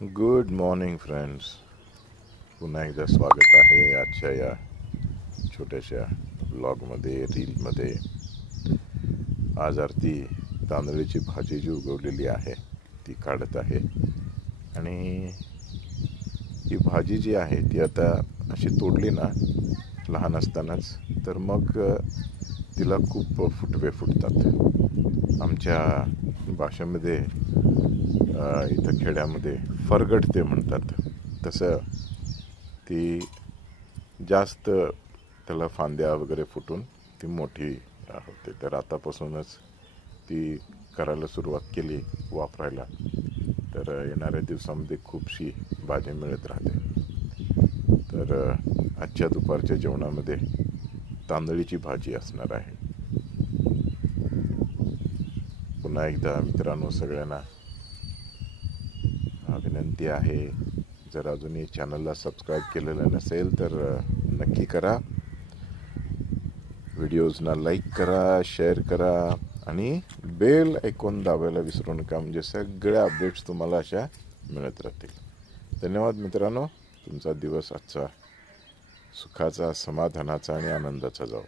Good morning friends. पुन्हा एकदा स्वागत आहे आजच्या या छोट्याशा ब्लॉगमध्ये, रीलमध्ये. आज आरती तांदळीची भाजी जी उगवलेली आहे ती काढत आहे. आणि ही भाजी जी आहे ती आता अशी तोडली ना लहान असतानाच, तर मग तिला खूप फुटवे फुटतात. आमच्या भाषेमध्ये इथं खेड्यामध्ये फरगट ते म्हणतात. तसं ती जास्त त्याला फांद्या वगैरे फुटून ती मोठी होते. तर आतापासूनच ती करायला सुरुवात केली, वापरायला, तर येणाऱ्या दिवसामध्ये खूपशी भाजी मिळत राहते. तर आजच्या दुपारच्या जेवणामध्ये तांदळीची भाजी असणार आहे. पुन्हा एकदा मित्रांनो, सगळ्यांना विनंती आहे, जर अजूनही चॅनलला सबस्क्राईब केलेलं नसेल तर नक्की करा. व्हिडिओजना लाईक करा, शेअर करा आणि बेल आयकॉन दाबायला विसरू नका, म्हणजे सगळ्या अपडेट्स तुम्हाला अशा मिळत राहतील. धन्यवाद मित्रांनो. तुमचा दिवस आजचा सुखाचा, समाधानाचा आणि आनंदाचा जाओ.